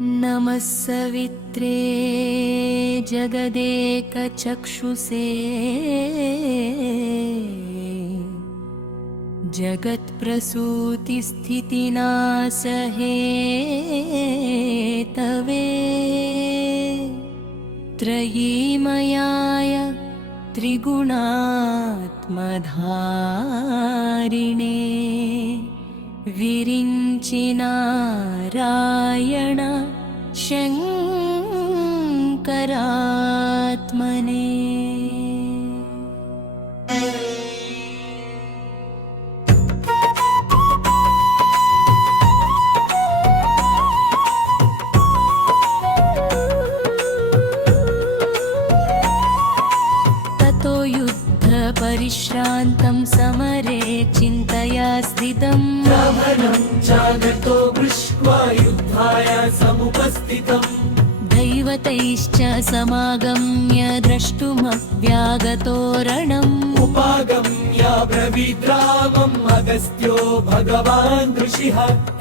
नमः सवित्रे जगदेकचक्षुषे जगत्प्रसूतिस्थितिनाशहेतवे त्रयीमयाय त्रिगुणात्मधारिणे विरिञ्चि नारायण शङ्करात्मने। ततो युद्धपरिश्रान्तं समरे चिन्तया स्थितम् रावणं जागतो दृष्ट्वा युद्धाय समुपस्थितम् दैवतैश्च समागम्य द्रष्टुमव्यागतो रणम् उपागम्य ब्रवीद् रामम् अगस्त्यो भगवान् ऋषिः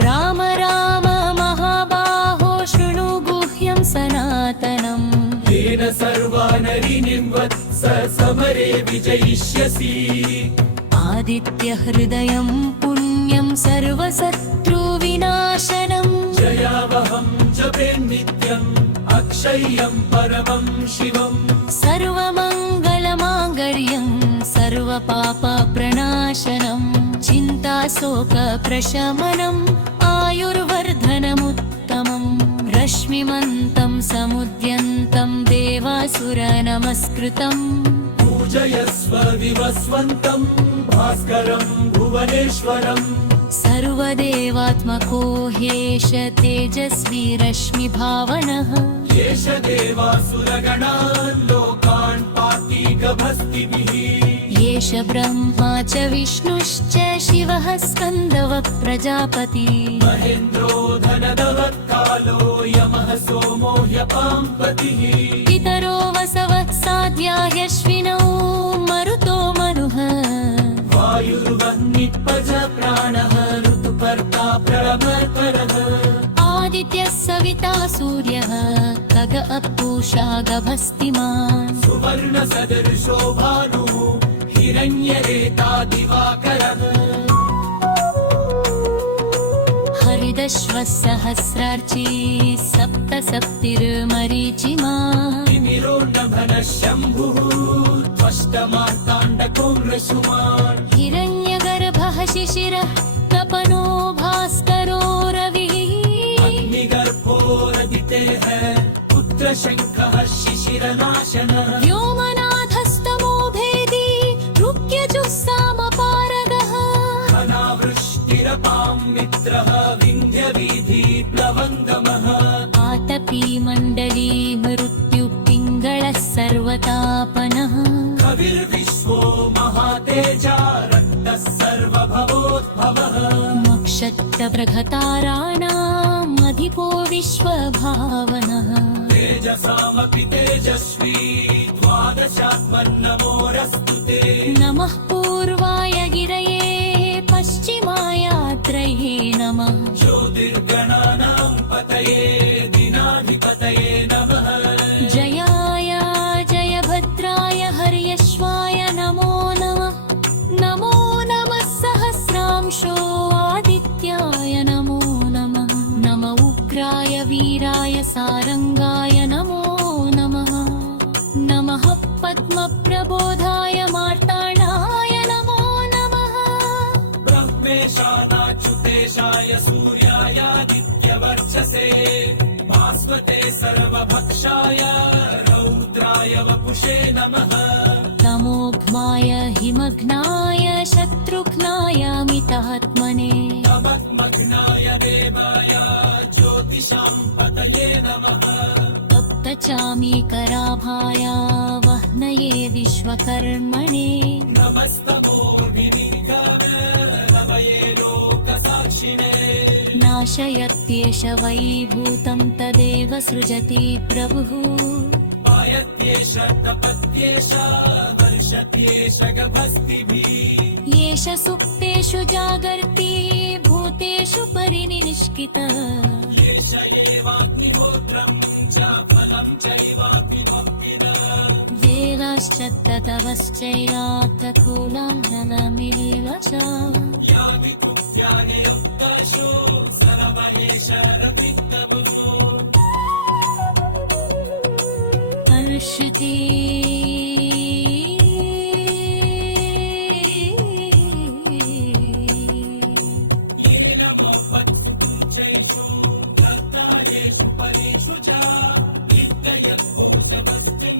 राम राम महाबाहो शृणु गुह्यं सनातनम् येन सर्वा नरी निर्वत्स समरे विजयिष्यसि आदित्यहृदयं पुण्यं सर्वशत्रुविनाशनम् जयावहं जपे नित्यम् अक्षय्यं परमं शिवम् सर्वमङ्गलमाङ्गल्यं सर्वपापप्रणाशनम् चिन्ताशोकप्रशमनम् आयुर्वर्धनमुत्तमम् रश्मिमन्तं समुद्यन्तं देवासुरनमस्कृतम् पूजयस्व विवस्वन्तम् भास्करं भुवनेश्वरम् सर्वदेवात्मको ह्येष तेजस्वी रश्मिभावनः येष देवासुरगणान् लोकान् पाति गभस्तिभिः येष ब्रह्मा च विष्णुश्च शिवः स्कन्दवः प्रजापति महेन्द्रो धनदवत्कालो यमः सोमो ह्यपाम्पतिः पितरो वसवः साध्याह्यश्विनौ मरुतो मनुः वायुर्वह्निपज प्राणः ऋतुपर्ता प्रभर्परः आदित्यः सविता सूर्यः खग पूषा गभस्तिमान् सुवर्णसदृशो भानुः हिरण्यरेता दिवाकरः हरिदश्वः सहस्रार्ची सप्तसप्तिर्मरीचिमान् तिमिरोन्नभनः शम्भुः त्वष्टमार्ताण्डकोऽमृषुमान् हिरण्यगर्भः शिशिरः तपनो भास्करो रविः अग्निगर्भोरदितेः पुत्रशङ्खः शिशिरनाशनः व्योमनाथस्तमो भेदी ऋक्यजुस्सामपारगः अनावृष्टिरपां मित्रः विन्ध्यवीधिप्लवङ्गमः आतपी मण्डली मृत्युपिङ्गळः सर्वतापनः कविर्विश्वो महातेजा रक्तः सर्वभवोद्भवः मक्षत्तप्रघताराणामधिपो विश्वभावनः तेजसामपि तेजस्वी द्वादशात्मन्नमोरस्तु ते नमः पूर्वाय गिरये पश्चिमायात्रये नमः ज्योतिर्गणानां पतये दिनाधिपतये नमः जयाय जयभद्राय हर्यश्वाय नमो नमः नमो नमः सहस्रांशो आदित्याय नमो नमः नम उग्राय वीराय सारंगाय नमो नमः नमः पद्मप्रबोधाय मार्ताण्डाय नमो नमः ब्रह्मेशानाच्युतेशाय सूर्यायादित्यवर्चसे भास्वते सर्वभक्षाय रौद्राय वपुषे नमः तमोघ्नाय हिमघ्नाय शत्रुघ्नाय मितात्मने तमग्मग्नाय देवाय ज्योतिषां पतये नमः तप्तचामीकराभाय वह्नये विश्वकर्मणे नमस्तमोर्भिर्गवये लोकसाक्षिणे नाशयत्येष वैभूतं तदेव सृजति प्रभुः पायत्येष तपत्येष वर्षत्येष गभस्तिभिः येष सुप्तेषु जागर्ति भूतेषु परिनिष्कितः ये एष एवाग्निहोत्रं च फलं चैवाग्निमग्निना वेदाश्च तवश्चैवार्थकूलानलमिव च याविकुत्यानि युक्ताशु सर्व एष रतिक्तभुः हर्षति येन मोपच्युतुचैषु कर्तायेषु परेषु च नित्ययत्पुंसमस्तिं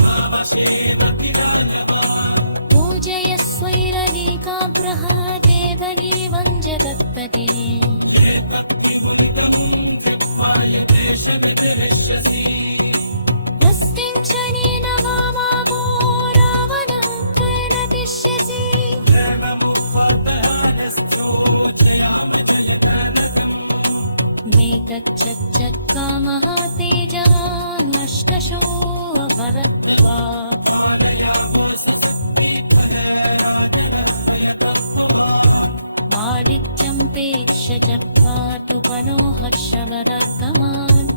नामशेदपिडालवान् पूजयस्वैरनीकाग्रः देवनीवं जगत्पतिः यस्तिञ्चनेन वामावो रावणं त्वनतिष्यसि मेतच्चक्कामः तेजः नष्कशो भरत्वा माडिच्यम्पेक्ष चक्वातु परो हर्षवरकमान्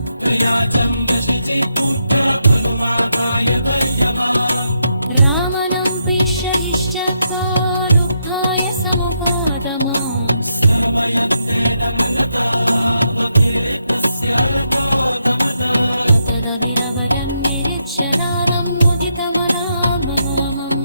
रामनं पेक्षयिश्चक्वारुद्धाय समुपादमान् तदभिरवरं निरीक्षदानं मुदितमरामम्